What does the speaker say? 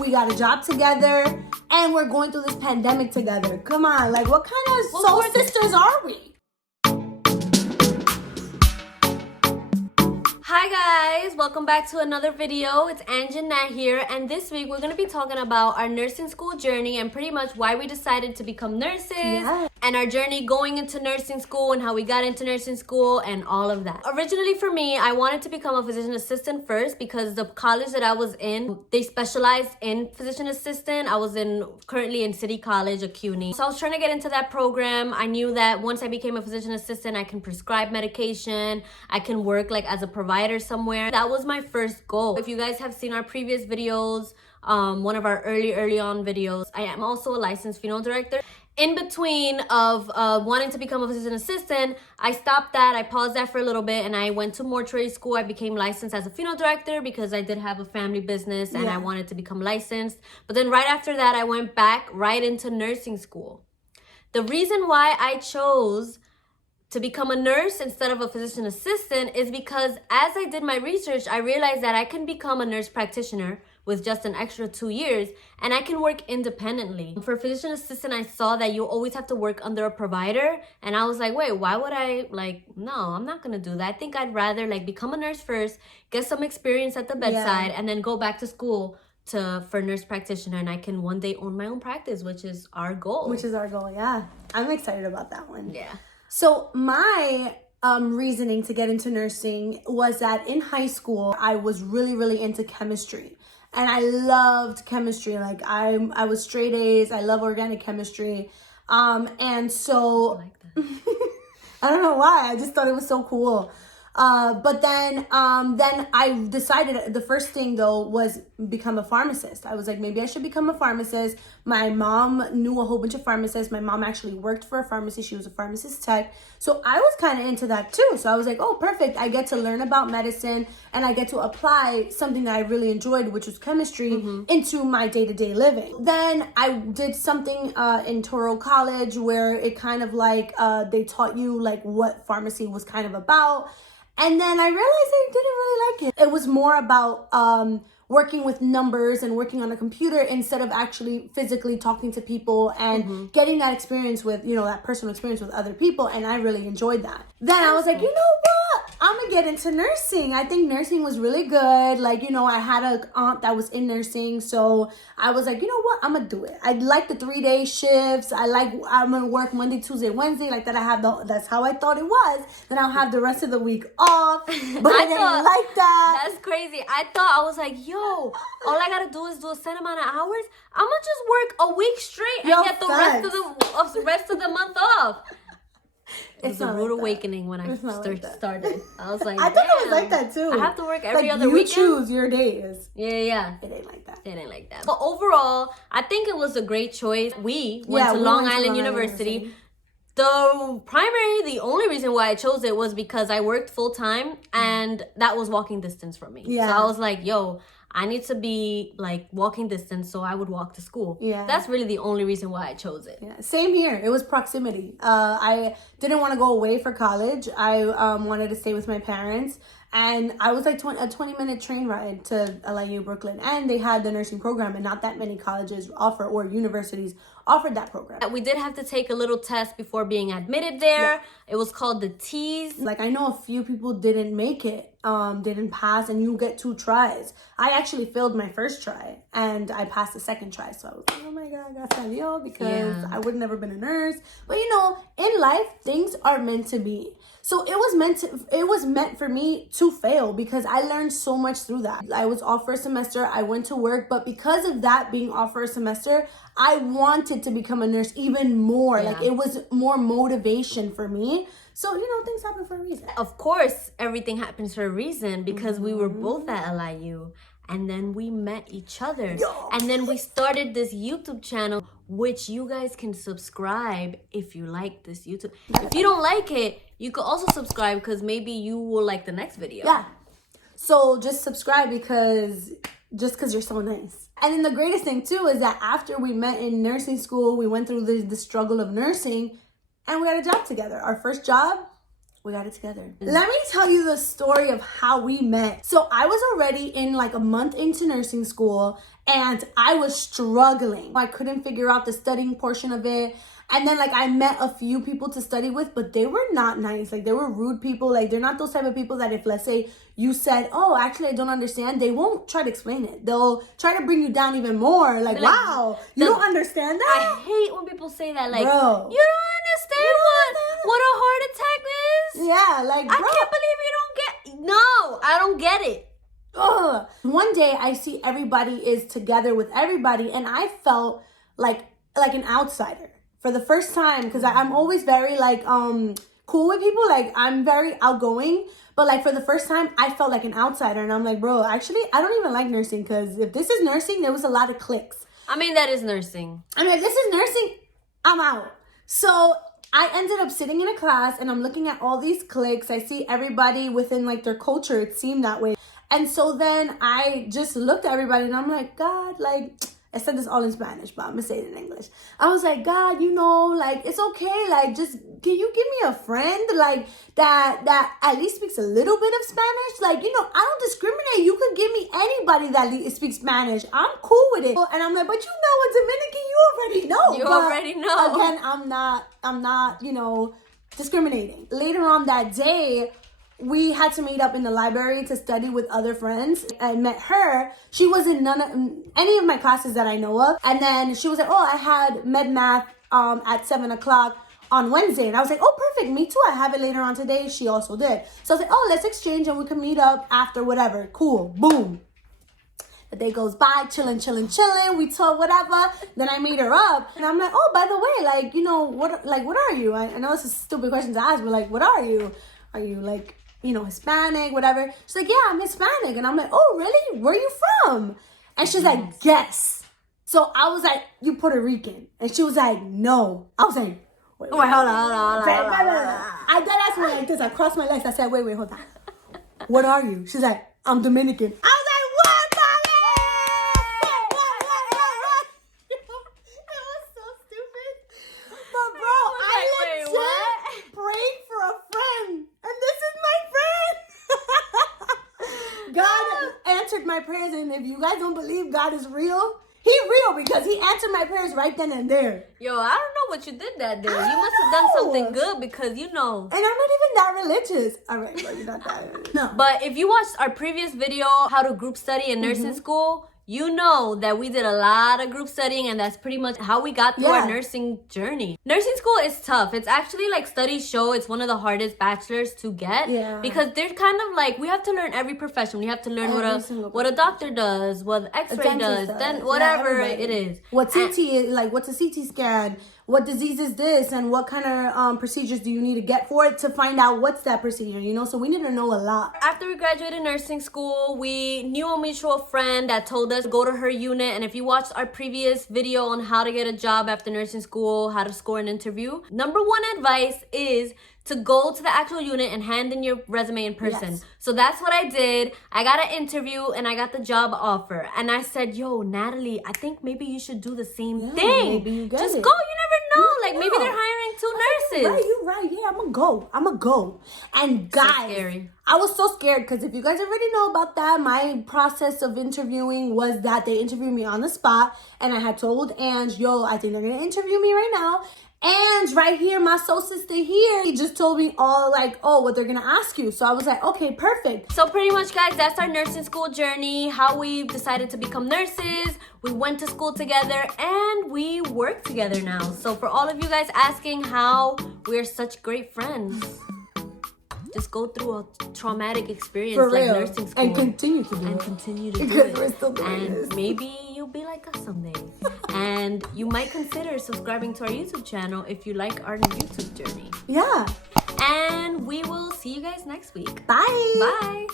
we got a job together, and we're going through this pandemic together. Come on, like what kind of soul sisters are we? Hi guys, welcome back to another video. It's Ang&Nat here, and this week we're going to be talking about our nursing school journey and pretty much why we decided to become nurses and our journey going into nursing school and how we got into nursing school and all of that. Originally for me, I wanted to become a physician assistant first because the college that I was in, they specialized in physician assistant. I was currently in City College, a CUNY. So I was trying to get into that program. I knew that once I became a physician assistant, I can prescribe medication, I can work like as a provider somewhere. That was my first goal. If you guys have seen our previous videos, one of our early on videos, I am also a licensed funeral director. In between of wanting to become a physician assistant, I stopped that, I paused that for a little bit, and I went to mortuary school. I became licensed as a funeral director because I did have a family business and I wanted to become licensed. But then right after that, I went back right into nursing school. The reason why I chose to become a nurse instead of a physician assistant is because as I did my research, I realized that I can become a nurse practitioner with just an extra 2 years and I can work independently. For physician assistant, I saw that you always have to work under a provider, and I was like, wait, why would I, no, I'm not gonna do that. I think I'd rather become a nurse first, get some experience at the bedside, and then go back to school for nurse practitioner, and I can one day own my own practice, which is our goal. Yeah. I'm excited about that one. Yeah. So my reasoning to get into nursing was that in high school, I was really into chemistry. And I loved chemistry. Like I was straight A's. I love organic chemistry. And so, I like that. I don't know why. I just thought it was so cool. But then I decided the first thing though was become a pharmacist. I was like, maybe I should become a pharmacist. My mom knew a whole bunch of pharmacists. My mom actually worked for a pharmacy. She was a pharmacist tech. So I was kind of into that too. So I was like, oh, perfect. I get to learn about medicine and I get to apply something that I really enjoyed, which was chemistry, into my day-to-day living. Then I did something in Toro College where it kind of they taught you what pharmacy was kind of about. And then I realized I didn't really like it. It was more about working with numbers and working on a computer instead of actually physically talking to people and getting that experience with, that personal experience with other people. And I really enjoyed that. Then I was like, you know what? I'm going to get into nursing. I think nursing was really good. I had an aunt that was in nursing. So I was like, you know what? I'm going to do it. I like the 3-day shifts. I'm going to work Monday, Tuesday, Wednesday. That's how I thought it was. Then I'll have the rest of the week off. But I didn't like that. That's crazy. I was like, yo, all I got to do is do a set amount of hours. I'm going to just work a week straight and get the rest of the month off. It was a rude awakening when I started. I was like, I thought it was like that too. I have to work every other weekend. You choose your days. Yeah. It ain't like that. It ain't like that. But overall, I think it was a great choice. We went to Long Island University. The only reason why I chose it was because I worked full time and that was walking distance from me. Yeah. So I was like, yo, I need to be walking distance, so I would walk to school. Yeah. That's really the only reason why I chose it. Yeah. Same here. It was proximity. I didn't want to go away for college. I wanted to stay with my parents. And I was a 20-minute train ride to LIU Brooklyn. And they had the nursing program, and not that many colleges or universities offered that program. We did have to take a little test before being admitted there. Yeah. It was called the TEAS. I know a few people didn't make it, didn't pass, and you get 2 tries. I actually failed my first try, and I passed the second try. So I was like, oh my God, gracias a Dios, because I would have never been a nurse. But in life, things are meant to be. So it was meant for me to fail because I learned so much through that. I was off for a semester. I went to work, but because of that being off for a semester, I wanted to become a nurse even more. Yeah. It was more motivation for me. So, things happen for a reason. Of course, everything happens for a reason because we were both at LIU. And then we met each other. And then we started this YouTube channel, which you guys can subscribe if you like this YouTube. If you don't like it, you could also subscribe because maybe you will like the next video. Yeah. So just subscribe because you're so nice. And then the greatest thing too is that after we met in nursing school, we went through the struggle of nursing and we got a job together. Our first job, we got it together. Let me tell you the story of how we met. So I was already in like a month into nursing school and I was struggling. I couldn't figure out the studying portion of it. And then like I met a few people to study with, but they were not nice. Like they were rude people. Like they're not those type of people that if, let's say, you said, oh, actually I don't understand, they won't try to explain it. They'll try to bring you down even more. Like, wow, you don't understand that? I hate when people say that. Like, bro, you don't understand what a heart attack is? Yeah, like, bro. I can't believe you don't get. No, I don't get it. Ugh. One day I see everybody is together with everybody and I felt like an outsider for the first time, because I'm always very like cool with people. Like I'm very outgoing, but like for the first time I felt like an outsider and I'm like, bro, actually I don't even like nursing, because if this is nursing, there was a lot of cliques. I mean, that is nursing. I mean, if this is nursing, I'm out. So I ended up sitting in a class and I'm looking at all these cliques. I see everybody within like their culture, it seemed that way. And so then I just looked at everybody and I'm like, God, like, I said this all in Spanish, but I'm gonna say it in English. I was like, God, you know, like, it's okay. Like, just, can you give me a friend, like, that at least speaks a little bit of Spanish? Like, you know, I don't discriminate. You could give me anybody that speaks Spanish. I'm cool with it. And I'm like, but you know, a Dominican, you already know. You but already know. Again, I'm not, you know, discriminating. Later on that day, we had to meet up in the library to study with other friends. I met her. She was in any of my classes that I know of. And then she was like, oh, I had med math at 7 o'clock on Wednesday. And I was like, oh, perfect. Me too. I have it later on today. She also did. So I was like, oh, let's exchange and we can meet up after whatever. Cool. Boom. The day goes by, chilling. We talk, whatever. Then I meet her up. And I'm like, oh, by the way, like, you know, what are you? I know it's a stupid question to ask, but like, what are you? Are you like, you know, Hispanic, whatever? She's like, yeah, I'm Hispanic. And I'm like, oh, really? Where are you from? And she's like, guess. So I was like, you Puerto Rican. And she was like, no. I was like, wait, hold on. I did ask her like this. I crossed my legs. I said, wait, hold on. What are you? She's like, I'm Dominican. I was like, what the heck? What? It was so stupid. But bro, I legit prayed for a friend. And this is my friend. God answered my prayers, and if you guys don't believe God is real, He real, because He answered my prayers right then and there. Yo, I don't know what you did that day. You must have done something good, because you know. And I'm not even that religious. All right, but you're not that. No. But if you watched our previous video, how to group study in nursing school, you know that we did a lot of group studying, and that's pretty much how we got through our nursing journey. Nursing school is tough. It's actually, like studies show, it's one of the hardest bachelors to get. Yeah. Because they're kind of like, we have to learn every profession. We have to learn what a doctor does, what X-ray does, then whatever it is. What CT is, like what's a CT scan, what disease is this, and what kind of procedures do you need to get for it to find out what's that procedure, you know? So we need to know a lot. After we graduated nursing school, we knew a mutual friend that told us to go to her unit. And if you watched our previous video on how to get a job after nursing school, how to score an interview, number one advice is to go to the actual unit and hand in your resume in person. Yes. So that's what I did. I got an interview and I got the job offer. And I said, yo, Natalie, I think maybe you should do the same thing. Maybe you get it. Go, you never know. Maybe they're hiring 2 nurses. You're right. Yeah, I'm gonna go. And guys, so scary. I was so scared, because if you guys already know about that, my process of interviewing was that they interviewed me on the spot. And I had told Ange, yo, I think they're gonna interview me right now. And right here, my soul sister here, he just told me all like, oh, what they're gonna ask you. So I was like, okay, perfect. So pretty much, guys, that's our nursing school journey, how we decided to become nurses. We went to school together and we work together now. So for all of you guys asking how we're such great friends, just go through a traumatic experience like nursing school. And continue to do it. Because we're still doing this. Maybe you'll be like us someday. And you might consider subscribing to our YouTube channel if you like our YouTube journey. Yeah. And we will see you guys next week. Bye. Bye.